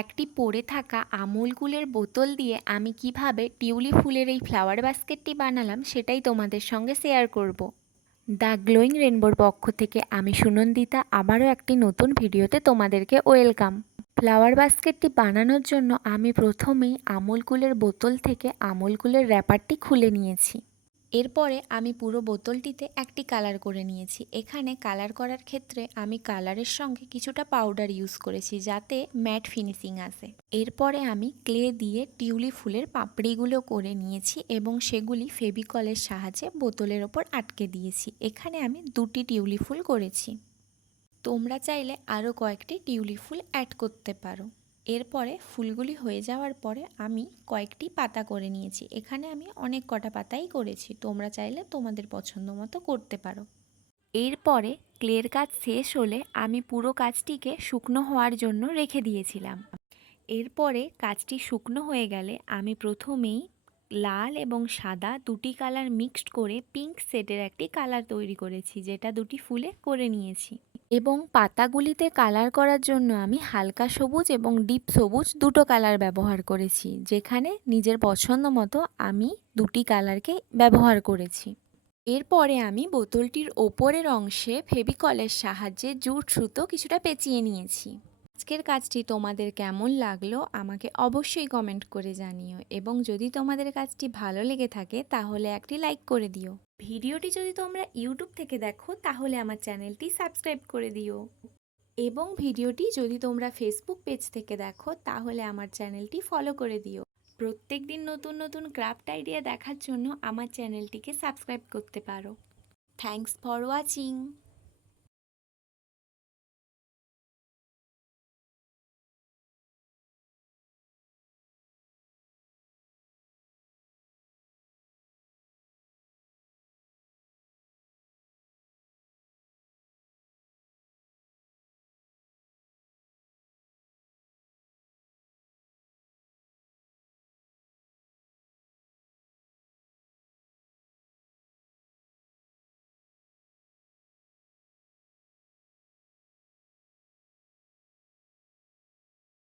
একটি পড়ে থাকা আমুল কুলের বোতল দিয়ে আমি কিভাবে টিউলিপ ফুলের এই ফ্লাওয়ার বাস্কেটটি বানালাম সেটাই তোমাদের সঙ্গে শেয়ার করব। দ্য গ্লোয়িং রেনবোর পক্ষ থেকে আমি সুনন্দিতা আবারও একটি নতুন ভিডিওতে তোমাদেরকে ওয়েলকাম। ফ্লাওয়ার বাস্কেটটি বানানোর জন্য আমি প্রথমেই আমুল কুলের বোতল থেকে আমুল কুলের র্যাপারটি খুলে নিয়েছি। এরপরে আমি পুরো বোতলটিতে একটি কালার করে নিয়েছি। এখানে কালার করার ক্ষেত্রে আমি কালারের সঙ্গে কিছুটা পাউডার ইউজ করেছি যাতে ম্যাট ফিনিশিং আসে। এরপরে আমি ক্লে দিয়ে টিউলিপ ফুলের পাপড়িগুলো করে নিয়েছি এবং সেগুলি ফেভিকলের সাহায্যে বোতলের ওপর আটকে দিয়েছি। এখানে আমি 2টি টিউলিপ ফুল করেছি। তোমরা চাইলে আরও কয়েকটি টিউলিপ ফুল অ্যাড করতে পারো। এরপরে ফুলগুলি হয়ে যাওয়ার পরে আমি কয়েকটি পাতা করে নিয়েছি। এখানে আমি অনেক কটা পাতাই করেছি, তোমরা চাইলে তোমাদের পছন্দ মতো করতে পারো। এরপরে ক্লের কাজ শেষ হলে আমি পুরো কাজটিকে শুকনো হওয়ার জন্য রেখে দিয়েছিলাম। এরপরে কাজটি শুকনো হয়ে গেলে আমি প্রথমেই লাল এবং সাদা 2টি কালার মিক্সড করে পিঙ্ক সেটের একটি কালার তৈরি করেছি, যেটা 2টি ফুলে করে নিয়েছি। এবং পাতাগুলিতে কালার করার জন্য আমি হালকা সবুজ এবং ডিপ সবুজ দুটো কালার ব্যবহার করেছি, যেখানে নিজের পছন্দ মতো আমি 2টি কালারকে ব্যবহার করেছি। এরপরে আমি বোতলটির ওপরের অংশে ফেভিকলের সাহায্যে জুট সুতো কিছুটা পেঁচিয়ে নিয়েছি। আজকের কাজটি তোমাদের কেমন লাগলো আমাকে অবশ্যই কমেন্ট করে জানিও, এবং যদি তোমাদের কাজটি ভালো লেগে থাকে তাহলে একটি লাইক করে দিও। ভিডিওটি যদি তোমরা ইউটিউব থেকে দেখো তাহলে আমার চ্যানেলটি সাবস্ক্রাইব করে দিও, এবং ভিডিওটি যদি তোমরা ফেসবুক পেজ থেকে দেখো তাহলে আমার চ্যানেলটি ফলো করে দিও। প্রত্যেকদিন নতুন নতুন ক্রাফট আইডিয়া দেখার জন্য আমার চ্যানেলটিকে সাবস্ক্রাইব করতে পারো। Thanks for watching.